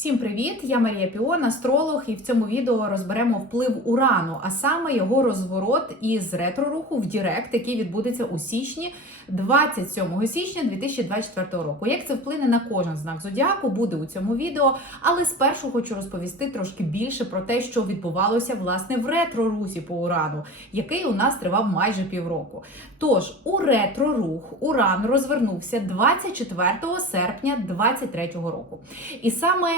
Всім привіт! Я Марія Піон, астролог, і в цьому відео розберемо вплив урану, а саме його розворот із ретро-руху в Дірект, який відбудеться у січні 27 січня 2024 року. Як це вплине на кожен знак зодіаку, буде у цьому відео. Але спершу хочу розповісти трошки більше про те, що відбувалося власне в ретро-русі по урану, який у нас тривав майже півроку. Тож у ретро-рух уран розвернувся 24 серпня 2023 року. І саме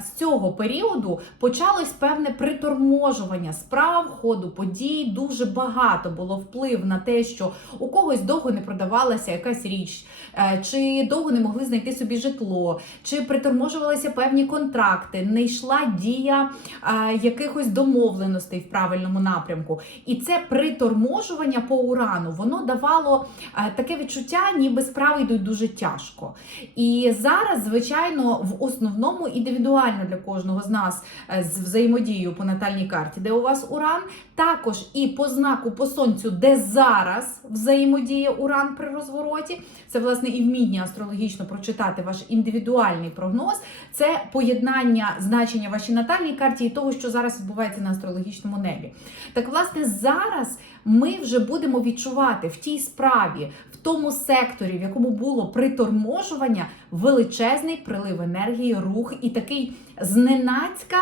з цього періоду почалось певне приторможування справ, ходу подій. Дуже багато було вплив на те, що у когось довго не продавалася якась річ, е, чи довго не могли знайти собі житло, чи приторможувалися певні контракти, не йшла дія е, якихось домовленостей в правильному напрямку. І це приторможування по урану воно давало е, таке відчуття, ніби справи йдуть дуже тяжко. І зараз, звичайно, в основному індивідуально для кожного з нас е, з взаємодією по натальній карті, де у вас уран, також і по знаку по сонцю, де зараз взаємодіє уран при розвороті. Це власне і вміння астрологічно прочитати ваш індивідуальний прогноз. Це поєднання значення вашій натальній карті і того, що зараз відбувається на астрологічному небі. Так, власне, зараз ми вже будемо відчувати в тій справі, тому секторі, в якому було приторможування, величезний прилив енергії, рух і такий зненацька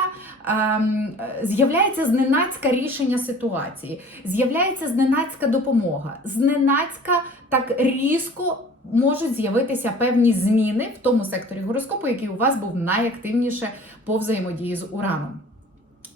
ем, з'являється зненацька рішення ситуації, з'являється зненацька допомога, зненацька так різко. Можуть з'явитися певні зміни в тому секторі гороскопу, який у вас був найактивніше по взаємодії з ураном.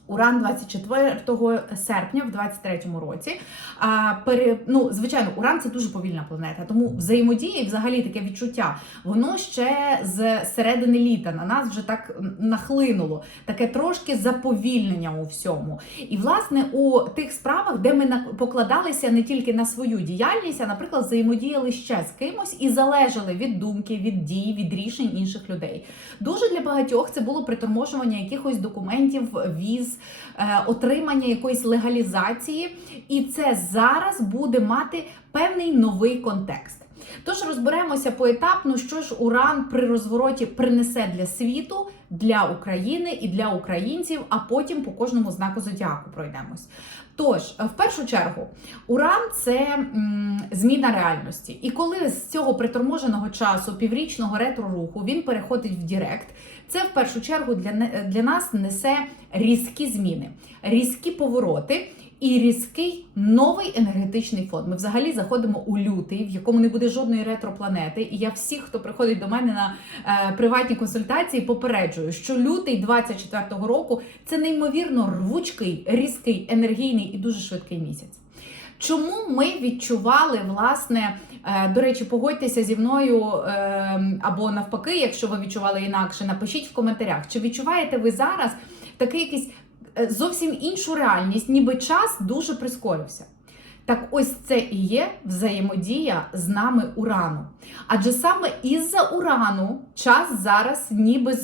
Уран 24 серпня в 23-му році. А, пере, ну, звичайно, Уран це дуже повільна планета, тому взаємодія і взагалі таке відчуття, воно ще з середини літа на нас вже так нахлинуло, таке трошки заповільнення у всьому. І, власне, у тих справах, де ми покладалися не тільки на свою діяльність, а, наприклад, взаємодіяли ще з кимось і залежали від думки, від дій, від рішень інших людей. Дуже для багатьох це було приторможування якихось документів, віз. Е, отримання якоїсь легалізації, і це зараз буде мати певний новий контекст. Тож розберемося поетапно, що ж Уран при розвороті принесе для світу, для України і для українців, а потім по кожному знаку зодіаку пройдемось. Тож, в першу чергу, Уран це зміна реальності. І коли з цього приторможеного часу, піврічного ретро-руху, він переходить в Дірект, це в першу чергу для, для нас несе різкі зміни, різкі повороти. І різкий новий енергетичний фон. Ми взагалі заходимо у лютий, в якому не буде жодної ретропланети. І я всіх, хто приходить до мене на е, приватні консультації, попереджую, що лютий 24-го року це неймовірно рвучкий, різкий, енергійний і дуже швидкий місяць. Чому ми відчували, власне, е, до речі, погодьтеся зі мною е, або навпаки, якщо ви відчували інакше, напишіть в коментарях, чи відчуваєте ви зараз такий якийсь зовсім іншу реальність, ніби час дуже прискорився. Так ось це і є взаємодія з нами урану. Адже саме із-за урану час зараз ніби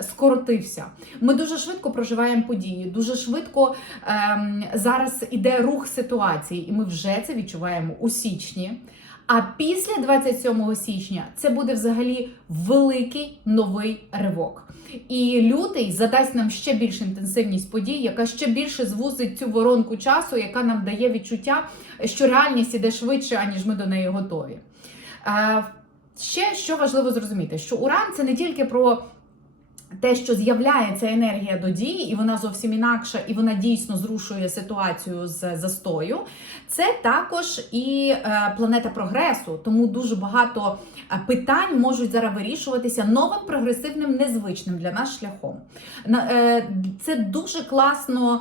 скоротився. Ми дуже швидко проживаємо події, дуже швидко ем, зараз іде рух ситуації, і ми вже це відчуваємо у січні. А після 27 січня це буде взагалі великий новий ривок. І лютий задасть нам ще більшу інтенсивність подій, яка ще більше звузить цю воронку часу, яка нам дає відчуття, що реальність іде швидше, аніж ми до неї готові. Е, ще що важливо зрозуміти, що Уран це не тільки про те, що з'являється енергія до дії, і вона зовсім інакша, і вона дійсно зрушує ситуацію з застою. Це також і е, планета прогресу, тому дуже багато е, питань можуть зараз вирішуватися новим прогресивним, незвичним для нас шляхом. Е, це дуже класно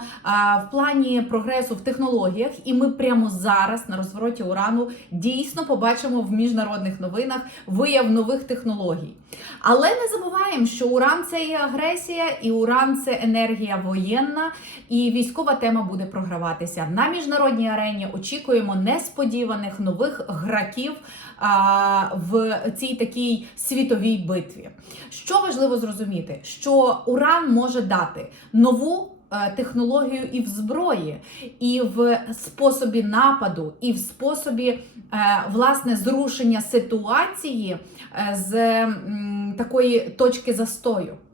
в плані прогресу в технологіях, і ми прямо зараз на розвороті урану дійсно побачимо в міжнародних новинах вияв нових технологій. Але не забуваємо, що уран це і агресія, і уран це енергія воєнна, і військова тема буде програватися на міжнародній арені. Очікуємо несподіваних нових граків а, в цій такій світовій битві. Що важливо зрозуміти, що уран може дати нову. Е, технологію і в зброї, і в способі нападу, і в способі е, власне зрушення ситуації е, з такої точки застою.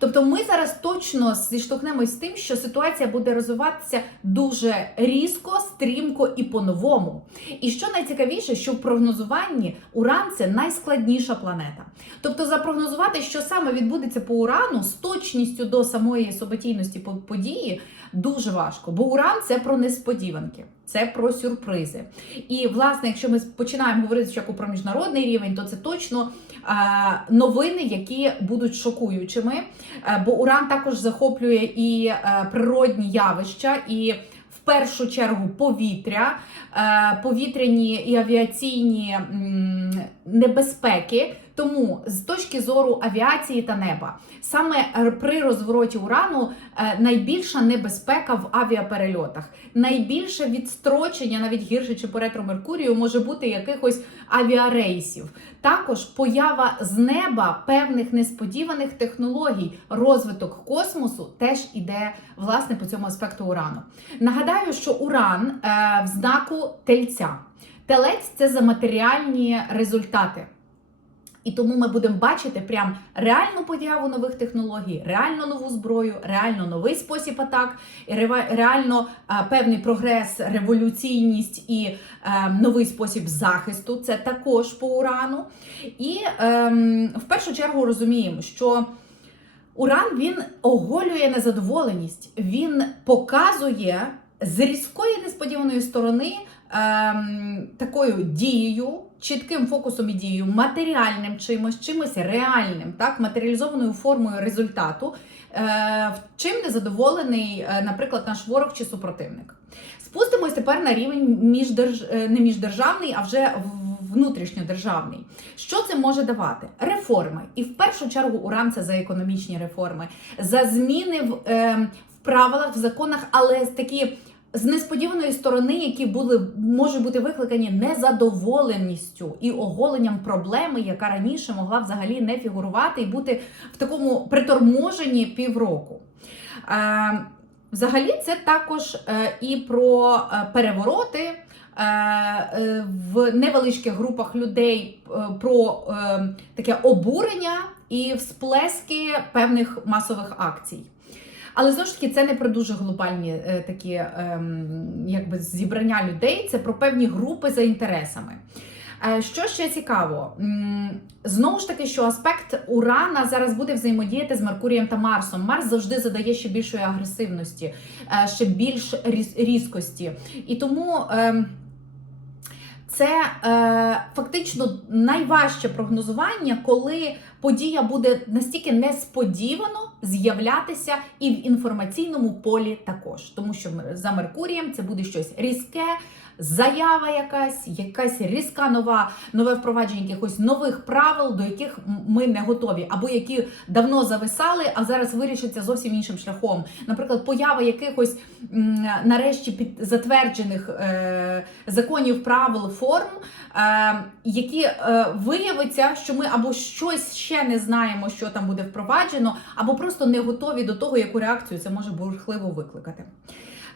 Тобто ми зараз точно зіштовхнемось з тим, що ситуація буде розвиватися дуже різко, стрімко і по-новому. І що найцікавіше, що в прогнозуванні Уран це найскладніша планета. Тобто запрогнозувати, що саме відбудеться по Урану з точністю до самої суботійності по- події дуже важко. Бо Уран це про несподіванки, це про сюрпризи. І власне, якщо ми починаємо говорити що про міжнародний рівень, то це точно новини, які будуть шокуючими. Е, Бо Уран також захоплює і е, природні явища, і в першу чергу повітря, е, повітряні і авіаційні небезпеки. Тому з точки зору авіації та неба, саме при розвороті урану е, найбільша небезпека в авіаперельотах, найбільше відстрочення, навіть гірше чи по ретро Меркурію, може бути якихось авіарейсів. Також поява з неба певних несподіваних технологій, розвиток космосу теж іде власне по цьому аспекту урану. Нагадаю, що уран е, в знаку тельця. Телець це за матеріальні результати. І тому ми будемо бачити прям реальну появу нових технологій, реально нову зброю, реально новий спосіб атак, реально е, певний прогрес, революційність і е, новий спосіб захисту. Це також по урану. І ем, в першу чергу розуміємо, що уран він оголює незадоволеність, він показує з різкої несподіваної сторони ем, такою дією, чітким фокусом і дією, матеріальним чимось, чимось реальним, так, матеріалізованою формою результату, е, чим незадоволений, е, наприклад, наш ворог чи супротивник. Спустимось тепер на рівень міждерж... е, не міждержавний, а вже внутрішньодержавний. Що це може давати? Реформи. І в першу чергу уран це за економічні реформи, за зміни в, е, в правилах, в законах, але такі з несподіваної сторони, які були можуть бути викликані незадоволеністю і оголенням проблеми, яка раніше могла взагалі не фігурувати і бути в такому приторможенні півроку. Е, взагалі, це також е, і про е, перевороти. В невеличких групах людей про таке обурення і всплески певних масових акцій. Але знову ж таки, це не про дуже глобальні е, такі ем, якби зібрання людей, це про певні групи за інтересами. Е, Що ще цікаво, знову ж таки, що аспект Урана зараз буде взаємодіяти з Меркурієм та Марсом. Марс завжди задає ще більшої агресивності, е, ще більш різ- різкості. І тому. ем, це е, фактично найважче прогнозування, коли подія буде настільки несподівано з'являтися і в інформаційному полі також, тому що за Меркурієм це буде щось різке, заява якась, якась різка нова, нове впровадження якихось нових правил, до яких ми не готові, або які давно зависали, а зараз вирішаться зовсім іншим шляхом. Наприклад, поява якихось нарешті під затверджених е, законів, правил, форм, е, які е, виявиться, що ми або щось ще не знаємо, що там буде впроваджено, або просто не готові до того, яку реакцію це може бурхливо викликати.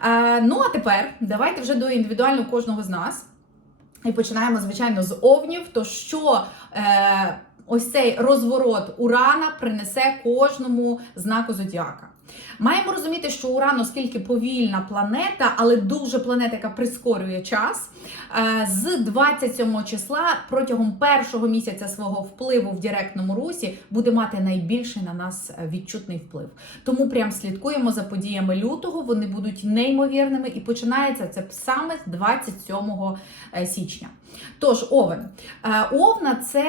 Е, ну а тепер давайте вже до індивідуально кожного з нас. І починаємо, звичайно, з овнів. То що е, ось цей розворот Урана принесе кожному знаку зодіака? Маємо розуміти, що Уран, оскільки повільна планета, але дуже планета, яка прискорює час, е, з 27 числа протягом першого місяця свого впливу в директному русі буде мати найбільший на нас е, відчутний вплив. Тому прям слідкуємо за подіями лютого. Вони будуть неймовірними, і починається це саме з 27 е, січня. Тож, Овен. Овна це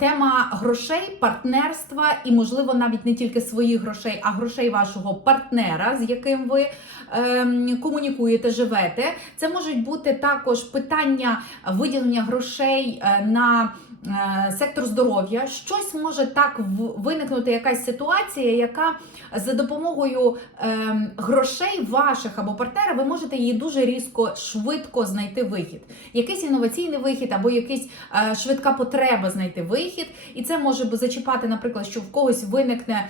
тема грошей, партнерства і, можливо, навіть не тільки своїх грошей, а грошей вашого партнера, з яким ви комунікуєте, живете. Це можуть бути також питання виділення грошей е, на е, сектор здоров'я. Щось може так виникнути якась ситуація, яка за допомогою ем, грошей ваших або партнера ви можете її дуже різко, швидко знайти вихід. Якийсь інноваційний вихід або якийсь е, швидка потреба знайти вихід. І це може зачіпати, наприклад, що в когось виникне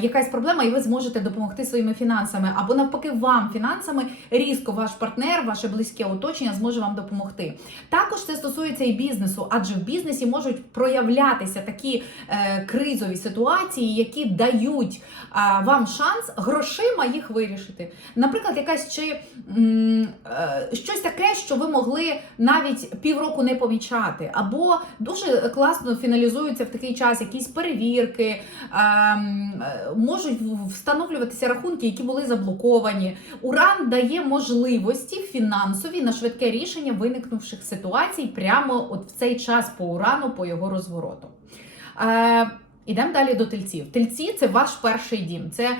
якась проблема, і ви зможете допомогти своїми фінансами, або навпаки, вам фінансами різко ваш партнер, ваше близьке оточення зможе вам допомогти. Також це стосується і бізнесу, адже в бізнесі можуть проявлятися такі е, кризові ситуації, які дають е, вам шанс грошима їх вирішити. Наприклад, якась чи е, щось таке, що ви могли навіть півроку не помічати, або дуже класно фіналізуються в такий час якісь перевірки, ем, е, можуть встановлюватися рахунки, які були заблоковані. Уран дає можливості фінансові на швидке рішення виникнувших ситуацій прямо от в цей час по урану, по його розвороту. Е, ідемо далі до тельців. Тельці це ваш перший дім. Це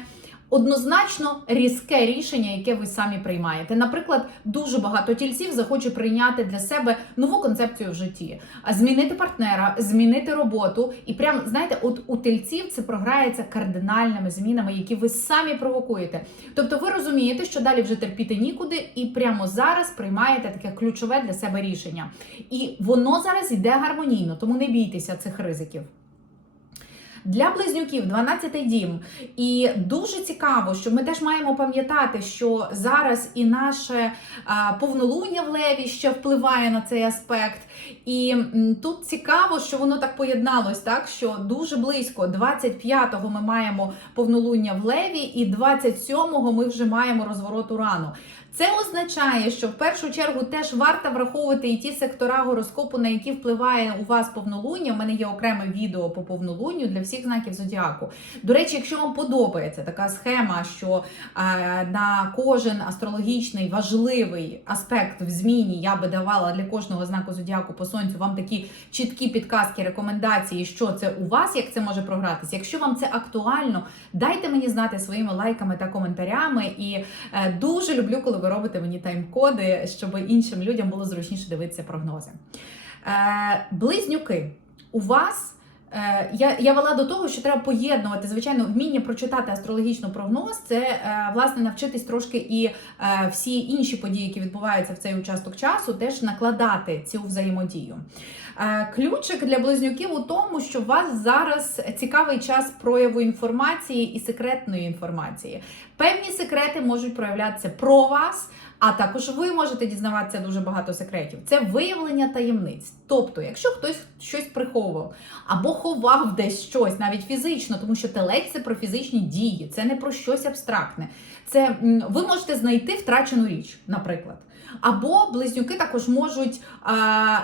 Однозначно різке рішення, яке ви самі приймаєте. Наприклад, дуже багато тільців захоче прийняти для себе нову концепцію в житті, змінити партнера, змінити роботу. І прям знаєте, от у тельців це програється кардинальними змінами, які ви самі провокуєте. Тобто, ви розумієте, що далі вже терпіти нікуди, і прямо зараз приймаєте таке ключове для себе рішення. І воно зараз йде гармонійно, тому не бійтеся цих ризиків. Для близнюків 12-й дім. І дуже цікаво, що ми теж маємо пам'ятати, що зараз і наше повнолуння в леві ще впливає на цей аспект. І тут цікаво, що воно так поєдналось, так що дуже близько 25-го ми маємо повнолуння в леві, і 27-го ми вже маємо розворот урану. Це означає, що в першу чергу теж варто враховувати і ті сектора гороскопу, на які впливає у вас повнолуння. У мене є окреме відео по повнолунню для всіх знаків зодіаку. До речі, якщо вам подобається така схема, що на кожен астрологічний важливий аспект в зміні я би давала для кожного знаку зодіаку по сонцю вам такі чіткі підказки, рекомендації, що це у вас, як це може програтися. Якщо вам це актуально, дайте мені знати своїми лайками та коментарями. І е, дуже люблю, коли ви робите мені тайм-коди, щоб іншим людям було зручніше дивитися прогнози. Е, близнюки, у вас. Е, Я, я вела до того, що треба поєднувати звичайно вміння прочитати астрологічний прогноз. Це е, власне навчитись трошки і е, всі інші події, які відбуваються в цей участок часу, теж накладати цю взаємодію. Ключик для близнюків у тому, що у вас зараз цікавий час прояву інформації і секретної інформації. Певні секрети можуть проявлятися про вас. А також ви можете дізнаватися дуже багато секретів. Це виявлення таємниць. Тобто, якщо хтось щось приховував або ховав десь щось, навіть фізично, тому що телець це про фізичні дії, це не про щось абстрактне. Це ви можете знайти втрачену річ, наприклад. Або близнюки також можуть а,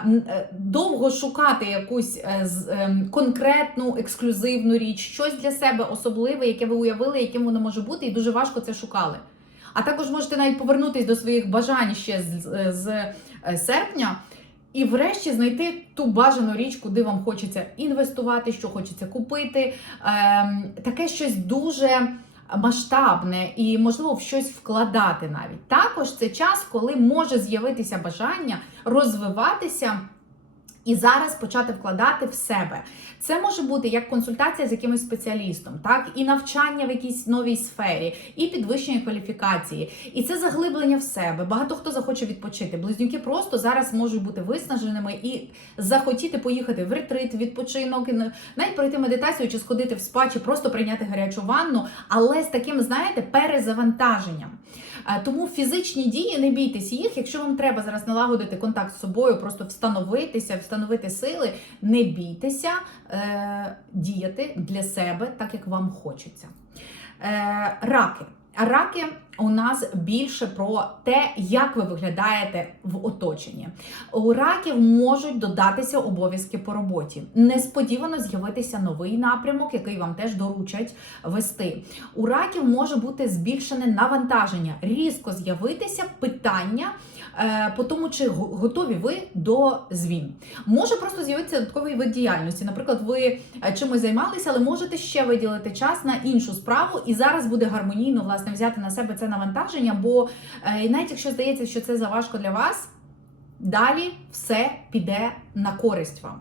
е, довго шукати якусь е, з- ем, конкретну ексклюзивну річ, щось для себе особливе, яке ви уявили, яким воно може бути, і дуже важко це шукали. А також можете навіть повернутися до своїх бажань ще з, з, з е, серпня. І врешті знайти ту бажану річ, куди вам хочеться інвестувати, що хочеться купити. Ем, таке щось дуже масштабне і, можливо, в щось вкладати навіть. Також це час, коли може з'явитися бажання розвиватися. І зараз почати вкладати в себе. Це може бути як консультація з якимось спеціалістом, так і навчання в якійсь новій сфері, і підвищення кваліфікації, і це заглиблення в себе. Багато хто захоче відпочити. Близнюки просто зараз можуть бути виснаженими і захотіти поїхати в ретрит, відпочинок, навіть пройти медитацію, чи сходити в спа, чи просто прийняти гарячу ванну, але з таким, знаєте, перезавантаженням. Е, Тому фізичні дії не бійтесь їх. Якщо вам треба зараз налагодити контакт з собою, просто встановитися, встановити сили, не бійтеся е, діяти для себе так, як вам хочеться. Е, раки. Раки у нас більше про те, як ви виглядаєте в оточенні. У раків можуть додатися обов'язки по роботі. Несподівано з'явитися новий напрямок, який вам теж доручать вести. У раків може бути збільшене навантаження, різко з'явитися питання по тому, чи готові ви до змін. Може просто з'явитися додатковий вид діяльності. Наприклад, ви е, чимось займалися, але можете ще виділити час на іншу справу, і зараз буде гармонійно власне взяти на себе це навантаження. Бо е, навіть якщо здається, що це заважко для вас, далі все піде на користь вам.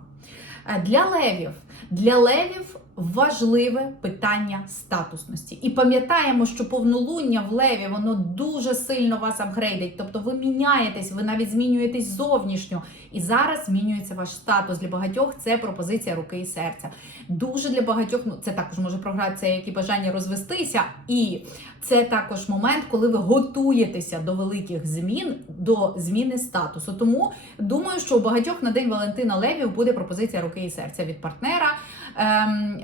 Е, Для левів Для левів важливе питання статусності. І пам'ятаємо, що повнолуння в леві воно дуже сильно вас апгрейдить. Тобто ви міняєтесь, ви навіть змінюєтесь зовнішньо. І зараз змінюється ваш статус. Для багатьох це пропозиція руки і серця. Дуже для багатьох, ну це також може програтися, які бажання розвестися. І це також момент, коли ви готуєтеся до великих змін, до зміни статусу. Тому думаю, що у багатьох на день Валентина Левів буде пропозиція руки і серця від партнера. Ем,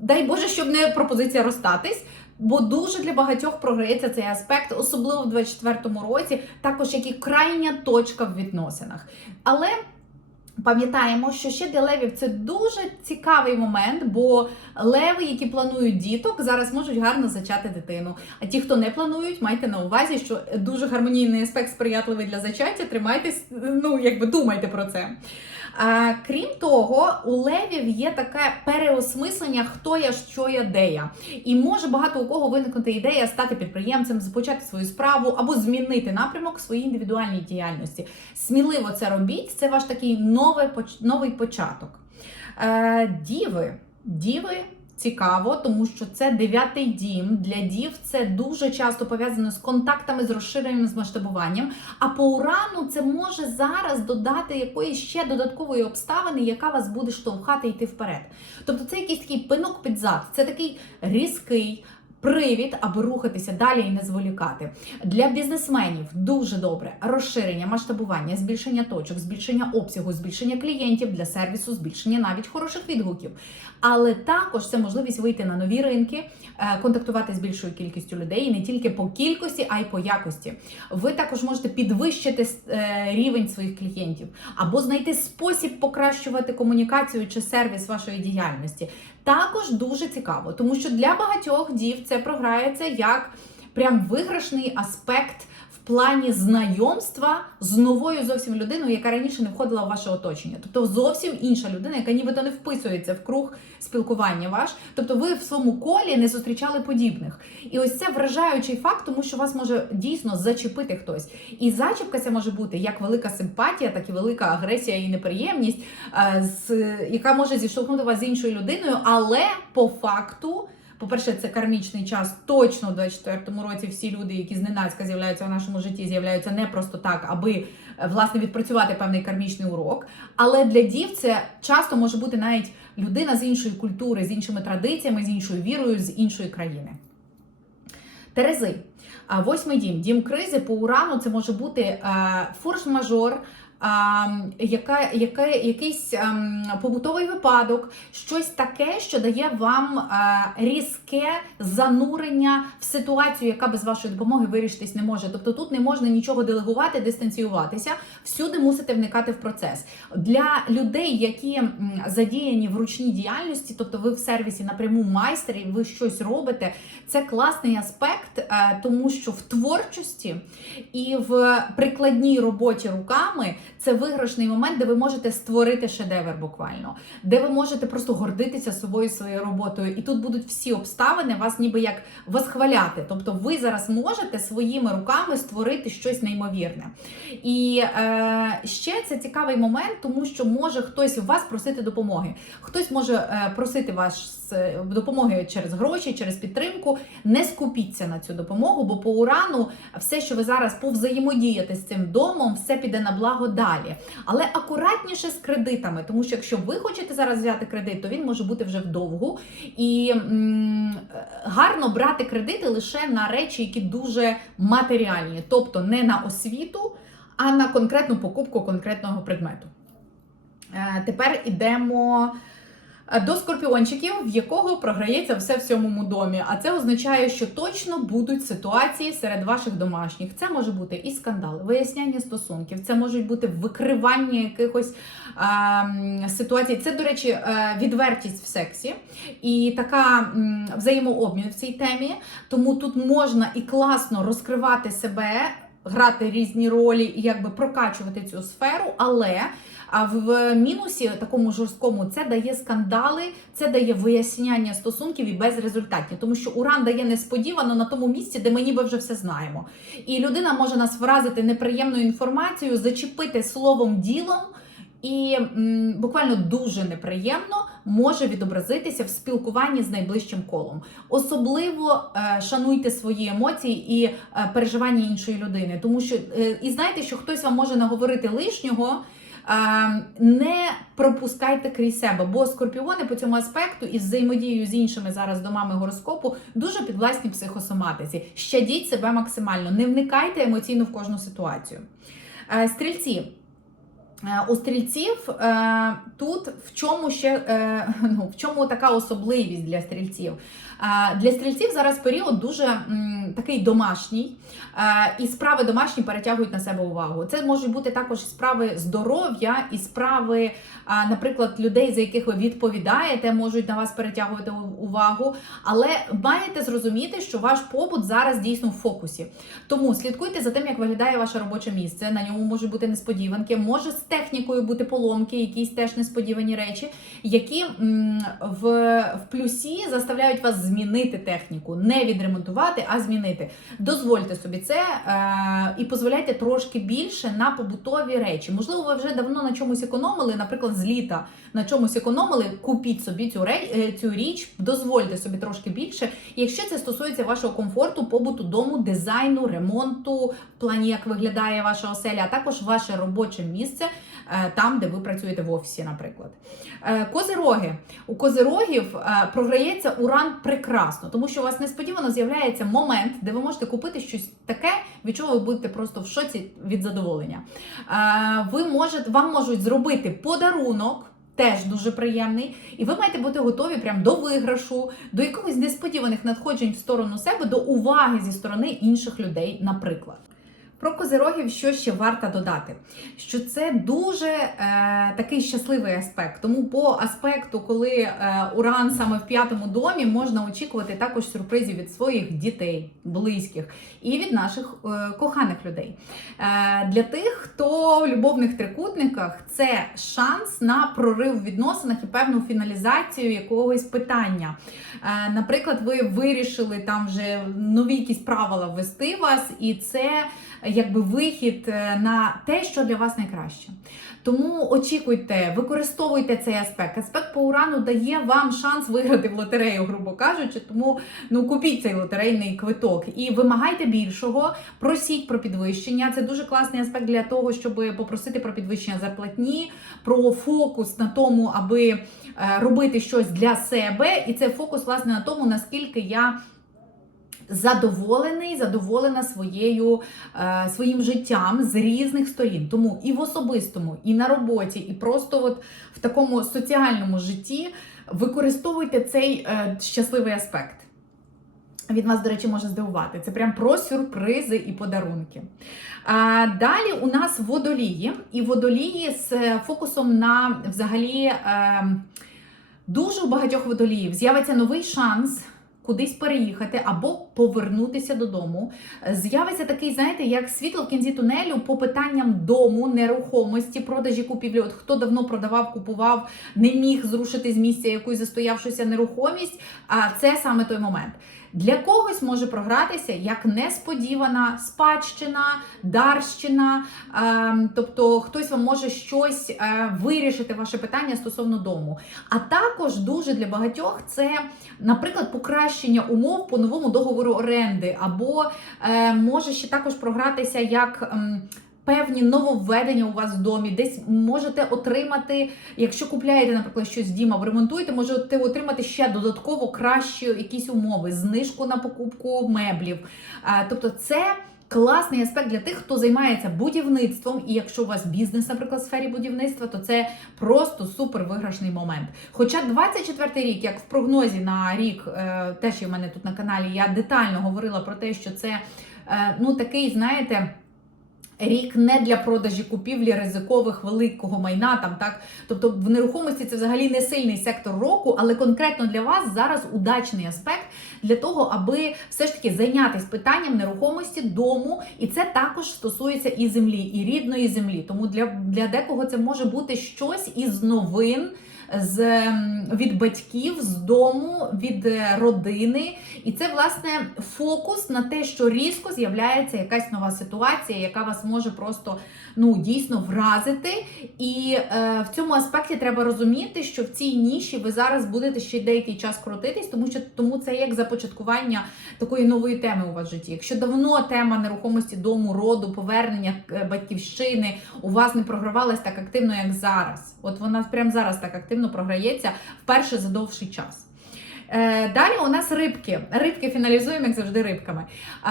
дай Боже, щоб не пропозиція розстатись. Бо дуже для багатьох програється цей аспект, особливо в 24-му році, також як і крайня точка в відносинах. Але пам'ятаємо, що ще для левів це дуже цікавий момент, бо леви, які планують діток, зараз можуть гарно зачати дитину. А ті, хто не планують, майте на увазі, що дуже гармонійний аспект сприятливий для зачаття. Тримайтесь, ну якби думайте про це. Крім того, у левів є таке переосмислення, хто я, що я, де я. І може багато у кого виникнути ідея стати підприємцем, започати свою справу або змінити напрямок своїй індивідуальній діяльності. Сміливо це робіть, це ваш такий новий, новий початок. Е, діви. Діви цікаво, тому що це дев'ятий дім. Для дів це дуже часто пов'язано з контактами, з розширенням, з масштабуванням. А по урану це може зараз додати якоїсь ще додаткової обставини, яка вас буде штовхати йти вперед. Тобто це якийсь такий пинок під зад, це такий різкий. Привід, аби рухатися далі і не зволікати для бізнесменів. Дуже добре розширення, масштабування, збільшення точок, збільшення обсягу, збільшення клієнтів для сервісу, збільшення навіть хороших відгуків. Але також це можливість вийти на нові ринки, е, контактувати з більшою кількістю людей і не тільки по кількості, а й по якості. Ви також можете підвищити е, рівень своїх клієнтів або знайти спосіб покращувати комунікацію чи сервіс вашої діяльності. Також дуже цікаво, тому що для багатьох дів це програється як прям виграшний аспект плані знайомства з новою зовсім людиною, яка раніше не входила в ваше оточення. Тобто зовсім інша людина, яка нібито не вписується в круг спілкування ваш. Тобто ви в своєму колі не зустрічали подібних. І ось це вражаючий факт, тому що вас може дійсно зачепити хтось. І зачіпка ця може бути як велика симпатія, так і велика агресія і неприємність, е, яка може зіштовхнути вас з іншою людиною, але по факту. По-перше, це кармічний час. Точно в 24-му році всі люди, які зненацька з'являються в нашому житті, з'являються не просто так, аби е, власне відпрацювати певний кармічний урок. Але для дів це часто може бути навіть людина з іншої культури, з іншими традиціями, з іншою вірою, з іншої країни. Терези. Восьмий дім. Дім кризи по урану це може бути е, форс-мажор. Яка, яка, якийсь ем, побутовий випадок, щось таке, що дає вам е, різке занурення в ситуацію, яка без вашої допомоги вирішитись не може. Тобто тут не можна нічого делегувати, дистанціюватися, всюди мусите вникати в процес. Для людей, які задіяні в ручній діяльності, тобто ви в сервісі напряму майстер, і ви щось робите, це класний аспект, е, тому що в творчості і в прикладній роботі руками це виграшний момент, де ви можете створити шедевр буквально, де ви можете просто гордитися собою своєю роботою. І тут будуть всі обставини вас ніби як восхваляти. Тобто ви зараз можете своїми руками створити щось неймовірне. І е, ще це цікавий момент, тому що може хтось у вас просити допомоги. Хтось може е, просити вас допомоги через гроші, через підтримку. Не скупіться на цю допомогу, бо по урану все, що ви зараз повзаємодієте з цим домом, все піде на благо далі. Але акуратніше з кредитами, тому що якщо ви хочете зараз взяти кредит, то він може бути вже вдовгу. І м, гарно брати кредити лише на речі, які дуже матеріальні, тобто не на освіту, а на конкретну покупку конкретного предмету. Е, Тепер ідемо до скорпіончиків, в якого програється все в сьомому домі. А це означає, що точно будуть ситуації серед ваших домашніх. Це може бути і скандал, виясняння стосунків, це можуть бути викривання якихось е, ситуацій. Це, до речі, е, відвертість в сексі і така м, взаємообмін в цій темі. Тому тут можна і класно розкривати себе. Грати різні ролі і якби прокачувати цю сферу, але а в мінусі такому жорсткому це дає скандали, це дає виясняння стосунків і безрезультатні, тому що уран дає несподівано на тому місці, де ми ніби вже все знаємо. І людина може нас вразити неприємною інформацією, зачепити словом ділом. і м, буквально дуже неприємно може відобразитися в спілкуванні з найближчим колом. Особливо е, шануйте свої емоції і е, переживання іншої людини, тому що е, і знаєте, що хтось вам може наговорити лишнього. Не пропускайте крізь себе, бо скорпіони по цьому аспекту із взаємодією з іншими зараз домами гороскопу дуже підвласні психосоматиці. Щадіть себе максимально, не вникайте емоційно в кожну ситуацію. Е, Стрільці. Е, У стрільців е, тут в чому ще ну, в чому така особливість для стрільців? Для стрільців зараз період дуже такий домашній, і справи домашні перетягують на себе увагу. Це можуть бути також справи здоров'я і справи, наприклад, людей, за яких ви відповідаєте, можуть на вас перетягувати увагу. Але маєте зрозуміти, що ваш побут зараз дійсно в фокусі. Тому слідкуйте за тим, як виглядає ваше робоче місце. На ньому можуть бути несподіванки, може з технікою бути поломки, якісь теж несподівані речі, які в, в плюсі заставляють вас змінити техніку, не відремонтувати, а змінити. Дозвольте собі це е, і дозволяйте трошки більше на побутові речі. Можливо, ви вже давно на чомусь економили, наприклад, з літа на чомусь економили, купіть собі цю, ре- е, цю річ, дозвольте собі трошки більше. Якщо це стосується вашого комфорту, побуту дому, дизайну, ремонту, плані як виглядає ваша оселя, а також ваше робоче місце, там, де ви працюєте в офісі, наприклад. Е, Козироги. У козирогів е, програється уран прекрасно, тому що у вас несподівано з'являється момент, де ви можете купити щось таке, від чого ви будете просто в шоці від задоволення. Е, Ви можете, вам можуть зробити подарунок. Теж дуже приємний, і ви маєте бути готові прям до виграшу, до якихось несподіваних надходжень в сторону себе, до уваги зі сторони інших людей, наприклад. Про козирогів що ще варто додати? Що це дуже е, такий щасливий аспект. Тому по аспекту, коли е, уран саме в п'ятому домі, можна очікувати також сюрпризів від своїх дітей, близьких і від наших е, коханих людей. Е, для тих, хто в любовних трикутниках, це шанс на прорив в відносинах і певну фіналізацію якогось питання. Е, наприклад, ви вирішили там вже нові якісь правила ввести вас, і це якби вихід е, на те, що для вас найкраще. Тому очікуйте, використовуйте цей аспект. Аспект по урану дає вам шанс виграти в лотерею, грубо кажучи. Тому ну купіть цей лотерейний квиток і вимагайте більшого, просіть про підвищення. Це дуже класний аспект для того, щоб попросити про підвищення зарплатні, про фокус на тому, аби е, робити щось для себе. І це фокус власне на тому, наскільки я задоволений, задоволена своєю, е, своїм життям з різних сторін. Тому і в особистому, і на роботі, і просто от в такому соціальному житті використовуйте цей е, щасливий аспект. Він вас, до речі, може здивувати. Це прям про сюрпризи і подарунки. А, далі у нас водолії, і водолії з фокусом на взагалі е, дуже у багатьох водоліїв з'явиться новий шанс. Кудись переїхати або повернутися додому. З'явиться такий, знаєте, як світло в кінці тунелю по питанням дому, нерухомості, продажі купівлі. От хто давно продавав, купував, не міг зрушити з місця якусь застоявшуся нерухомість. А це саме той момент. Для когось може програтися як несподівана спадщина, дарщина, тобто хтось вам може щось е, вирішити ваше питання стосовно дому. А також дуже для багатьох це, наприклад, покращення умов по новому договору оренди, або е, може ще також програтися як. Е, Певні нововведення у вас в домі, десь можете отримати, якщо купляєте, наприклад, щось в дім або ремонтуєте, можете отримати ще додатково кращі якісь умови, знижку на покупку меблів. Тобто, це класний аспект для тих, хто займається будівництвом. І якщо у вас бізнес, наприклад, в сфері будівництва, то це просто супер виграшний момент. Хоча 24-й рік, як в прогнозі на рік, е, теж в мене тут на каналі, я детально говорила про те, що це е, ну такий, знаєте. Рік не для продажі купівлі ризикових великого майна, там так. Тобто в нерухомості це взагалі не сильний сектор року, але конкретно для вас зараз удачний аспект для того, аби все ж таки зайнятися питанням нерухомості дому, і це також стосується і землі, і рідної землі. Тому для, для декого це може бути щось із новин. З від батьків, з дому, від е, родини. І це власне фокус на те, що різко з'являється якась нова ситуація, яка вас може просто ну дійсно вразити. І е, в цьому аспекті треба розуміти, що в цій ніші ви зараз будете ще деякий час крутитись, тому що тому це як започаткування такої нової теми у вас в житті. Якщо давно тема нерухомості дому, роду, повернення е, батьківщини у вас не програвалась так активно, як зараз. От вона прямо зараз так активно програється вперше за довший час. Е, Далі у нас рибки. Рибки фіналізуємо, як завжди, рибками. Е,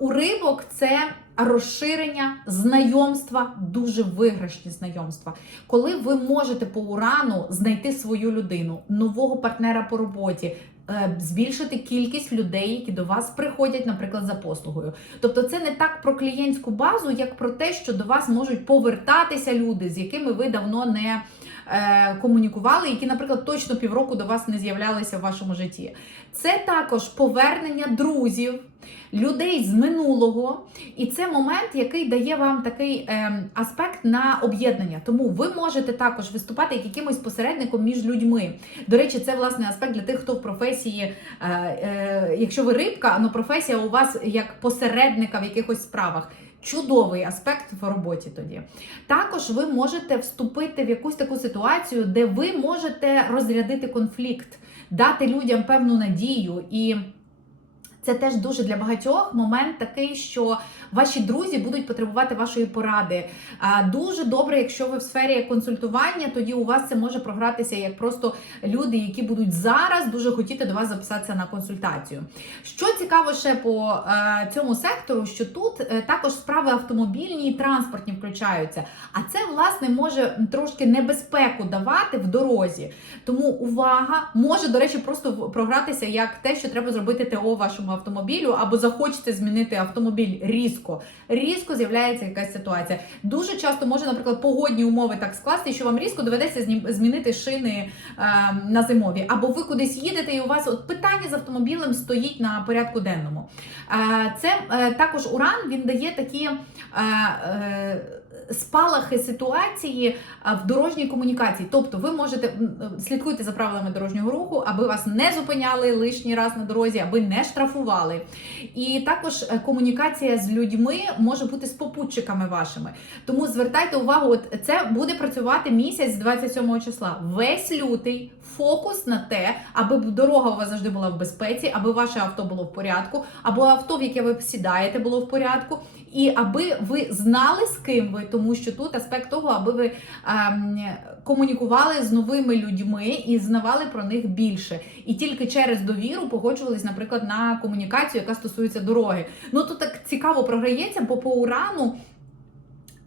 У рибок це розширення знайомства, дуже виграшні знайомства. Коли ви можете по урану знайти свою людину, нового партнера по роботі. е, Збільшити кількість людей, які до вас приходять, наприклад, за послугою. Тобто, це не так про клієнтську базу, як про те, що до вас можуть повертатися люди, з якими ви давно не комунікували, які, наприклад, точно півроку до вас не з'являлися в вашому житті. Це також повернення друзів, людей з минулого, і це момент, який дає вам такий е, аспект на об'єднання. Тому ви можете також виступати як якимось посередником між людьми. До речі, це власне аспект для тих, хто в професії, е, е, якщо ви рибка, але професія у вас як посередника в якихось справах. Чудовий аспект в роботі тоді. Також ви можете вступити в якусь таку ситуацію, де ви можете розрядити конфлікт, дати людям певну надію. І це теж дуже для багатьох момент такий, що ваші друзі будуть потребувати вашої поради. Дуже добре, якщо ви в сфері консультування, тоді у вас це може програтися як просто люди, які будуть зараз дуже хотіти до вас записатися на консультацію. Що цікаво ще по е, цьому сектору, що тут е, також справи автомобільні і транспортні включаються. А це власне може трошки небезпеку давати в дорозі. Тому увага може, до речі, просто програтися як те, що треба зробити ТО вашому автомобілю, або захочете змінити автомобіль різко. Різко з'являється якась ситуація. Дуже часто може, наприклад, погодні умови так скласти, що вам різко доведеться змінити шини е, на зимові, або ви кудись їдете, і у вас от питання з автомобілем стоїть на порядку денному. Е, це е, також уран він дає такі. Е, е, Спалахи ситуації в дорожній комунікації, тобто ви можете слідкуйте за правилами дорожнього руху, аби вас не зупиняли лишній раз на дорозі, аби не штрафували. І також е, комунікація з людьми може бути з попутчиками вашими. Тому звертайте увагу, от це буде працювати місяць з 27 числа. Весь лютий фокус на те, аби дорога у вас завжди була в безпеці, аби ваше авто було в порядку, або авто, в яке ви сідаєте, було в порядку. І аби ви знали з ким ви, тому що тут аспект того, аби ви ем, комунікували з новими людьми і знавали про них більше. І тільки через довіру погоджувались, наприклад, на комунікацію, яка стосується дороги. Ну тут так цікаво програється, бо по урану.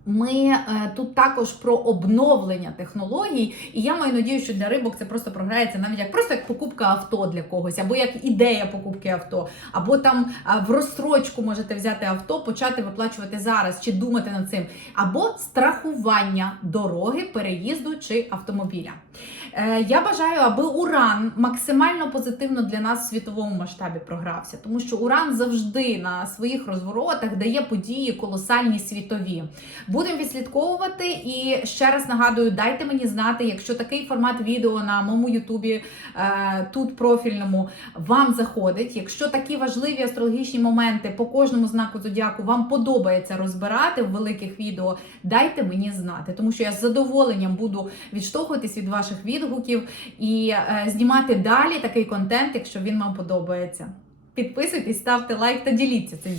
Ми е, тут також про обновлення технологій, і я маю надію, що для рибок це просто програється навіть як просто як покупка авто для когось, або як ідея покупки авто, або там в розстрочку можете взяти авто, почати виплачувати зараз чи думати над цим, або страхування дороги, переїзду чи автомобіля. Е, я бажаю, аби уран максимально позитивно для нас в світовому масштабі програвся, тому що уран завжди на своїх розворотах дає події колосальні світові. Будемо відслідковувати і ще раз нагадую, дайте мені знати, якщо такий формат відео на моєму Ютубі е, тут профільному вам заходить. Якщо такі важливі астрологічні моменти по кожному знаку зодіаку вам подобається розбирати в великих відео, дайте мені знати, тому що я з задоволенням буду відштовхуватись від ваших відгуків і е, знімати далі такий контент, якщо він вам подобається. Підписуйтесь, ставте лайк та діліться цим.